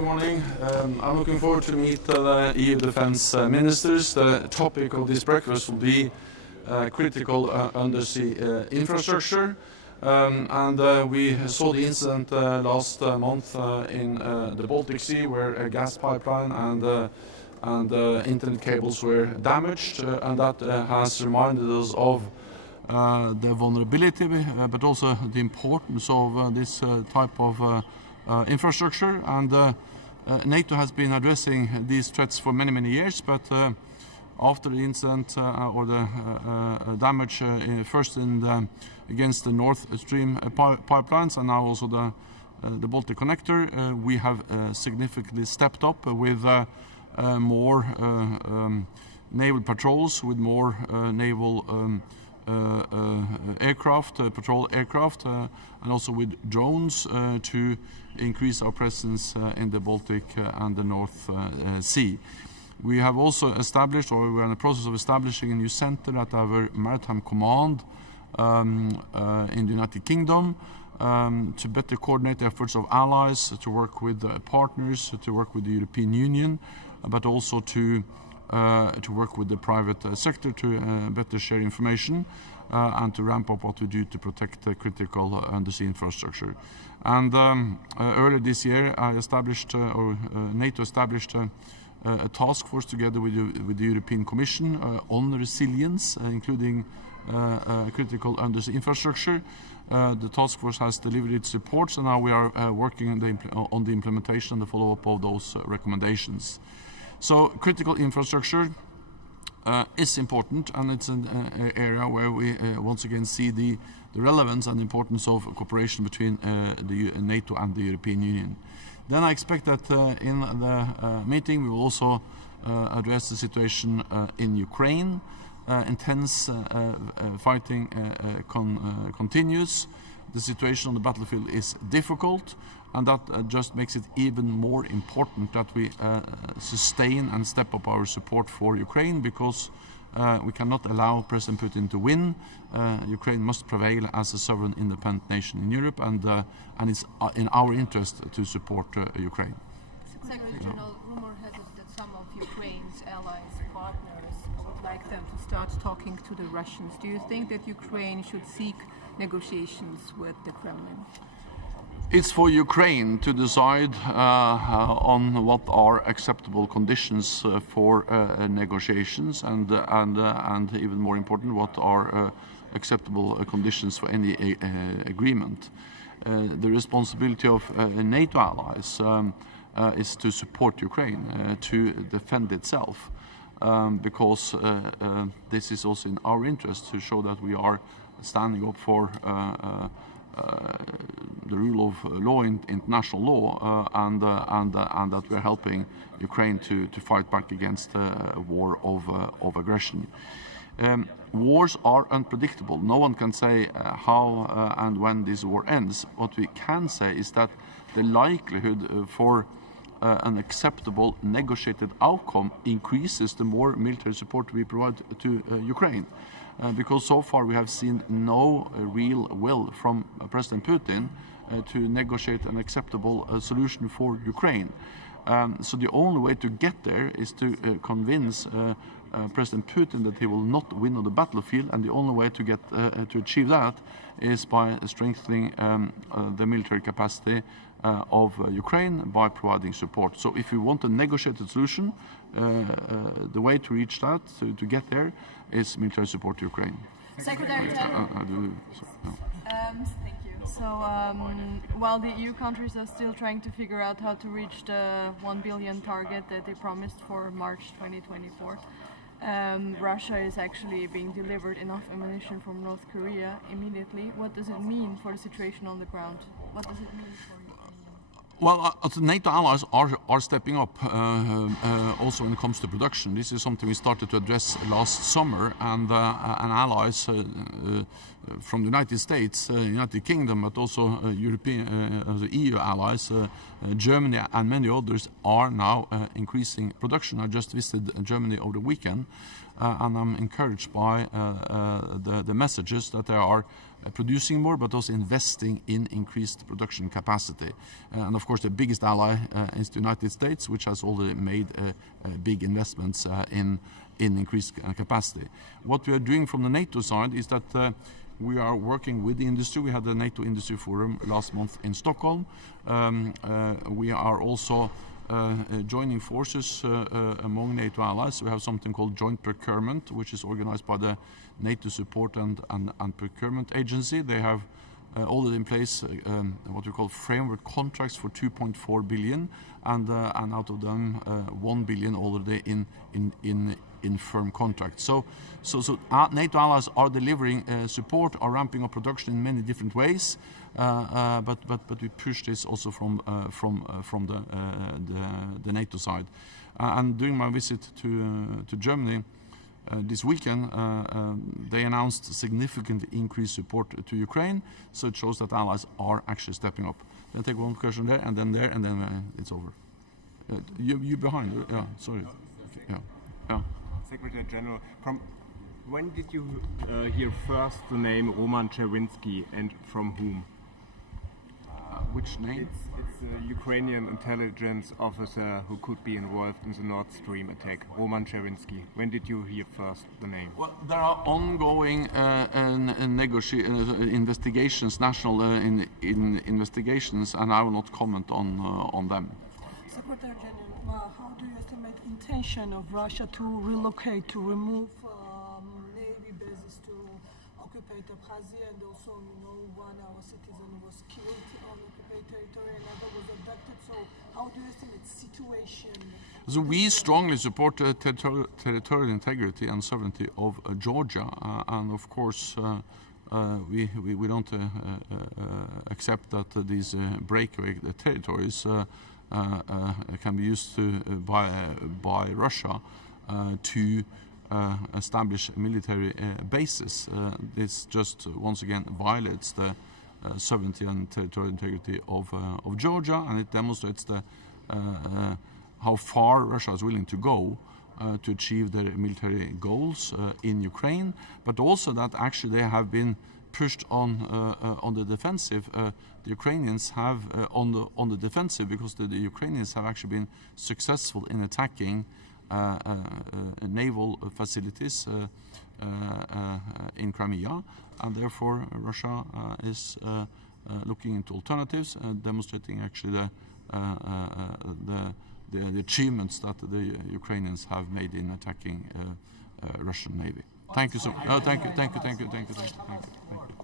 Morning. I'm looking forward to meet the EU defense ministers. The topic of this breakfast will be critical undersea infrastructure. We saw the incident last month in the Baltic Sea, where a gas pipeline and internet cables were damaged, and that has reminded us of the vulnerability, but also the importance of this type of infrastructure. And NATO has been addressing these threats for many years, but after the incident or the damage first against the North Stream pipelines and now also the Baltic Connector, we have significantly stepped up with more naval patrols, with more naval aircraft, patrol aircraft, and also with drones to increase our presence in the Baltic and the North Sea. We have also established, or we are in the process of establishing, a new center at our Maritime Command in the United Kingdom to better coordinate the efforts of allies, to work with partners, to work with the European Union, but also to work with the private sector to better share information and to ramp up what we do to protect critical undersea infrastructure. And earlier this year, NATO established a task force together with the European Commission on resilience, including critical undersea infrastructure. The task force has delivered its reports, and now we are working on the implementation and the follow-up of those recommendations. So critical infrastructure is important, and it's an area where we once again see the relevance and importance of cooperation between the NATO and the European Union. Then I expect that in the meeting we will also address the situation in Ukraine. Intense fighting continues. The situation on the battlefield is difficult, and that just makes it even more important that we sustain and step up our support for Ukraine, because we cannot allow President Putin to win. Ukraine must prevail as a sovereign independent nation in Europe, and it's in our interest to support Ukraine. Secretary General, rumor has it that some of Ukraine's allies, partners, would like them to start talking to the Russians. Do you think that Ukraine should seek negotiations with the Kremlin? It's for Ukraine to decide on what are acceptable conditions for negotiations, and even more important, what are acceptable conditions for any agreement. The responsibility of NATO allies is to support Ukraine, to defend itself, because this is also in our interest to show that we are standing up for the rule of law, international law, and that we're helping Ukraine to fight back against a war of aggression. Wars are unpredictable. No one can say how and when this war ends. What we can say is that the likelihood for an acceptable negotiated outcome increases the more military support we provide to Ukraine. Because so far we have seen no real will from President Putin to negotiate an acceptable solution for Ukraine. So the only way to get there is to convince President Putin that he will not win on the battlefield, and the only way to get to achieve that is by strengthening the military capacity of Ukraine by providing support. So if we want a negotiated solution, the way to reach that, to get there, is military support to Ukraine. Secretary General. Thank you. So while the EU countries are still trying to figure out how to reach the 1 billion target that they promised for March 2024, Russia is actually being delivered enough ammunition from North Korea immediately. What does it mean for the situation on the ground? What does it mean for Ukraine? Well, NATO allies are stepping up also when it comes to production. This is something we started to address last summer, and allies from the United States, United Kingdom, but also European, EU allies, Germany and many others are now increasing production. I just visited Germany over the weekend, and I'm encouraged by the messages that they are producing more, but also investing in increased production capacity. And of course, the biggest ally is the United States, which has already made big investments in increased capacity. What we are doing from the NATO side is that we are working with the industry. We had the NATO Industry Forum last month in Stockholm. We are also joining forces among NATO allies. We have something called joint procurement, which is organized by the NATO Support and Procurement Agency. They have already in place what we call framework contracts for 2.4 billion, and out of them 1 billion already in firm contracts. So NATO allies are delivering support, are ramping up production in many different ways, but we push this also from the NATO side. And during my visit to Germany this weekend, they announced significantly increased support to Ukraine, so it shows that allies are actually stepping up. Then take one question there, and then it's over. You behind? Yeah, sorry. Yeah. Secretary General, from when did you hear first the name Roman Chervinsky, and from whom? Which name? It's a Ukrainian intelligence officer who could be involved in the Nord Stream attack, Roman Chervinsky. When did you hear first the name? Well, there are ongoing investigations, national investigations, and I will not comment on them. Secretary General, how do you estimate intention of Russia to relocate, to remove Navy bases to occupied Abkhazia, and also, one our citizen was killed on occupied territory, another was abducted. So how do you estimate situation? So we strongly support territorial integrity and sovereignty of Georgia, and of course we don't accept that these breakaway territories can be used by Russia to establish military bases. This just once again violates the sovereignty and territorial integrity of Georgia, and it demonstrates how far Russia is willing to go to achieve their military goals in Ukraine, but also that actually they have been pushed on the defensive. The Ukrainians have on the defensive because the Ukrainians have actually been successful in attacking naval facilities in Crimea, and therefore Russia is looking into alternatives, demonstrating actually the achievements that the Ukrainians have made in attacking Russian Navy. Thank you so much. Thank you.